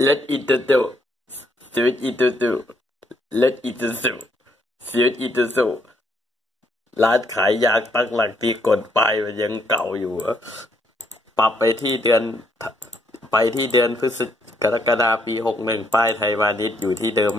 Let it do. Sweet it do. Let it do. Sweet it do. ร้านขายยางตั้งหลักที่กดป้ายมันยังเก่าอยู่ปรับไปที่เดือนพฤศจิกายนปี61ป้ายไทยพาณิชย์อยู่ที่เดิม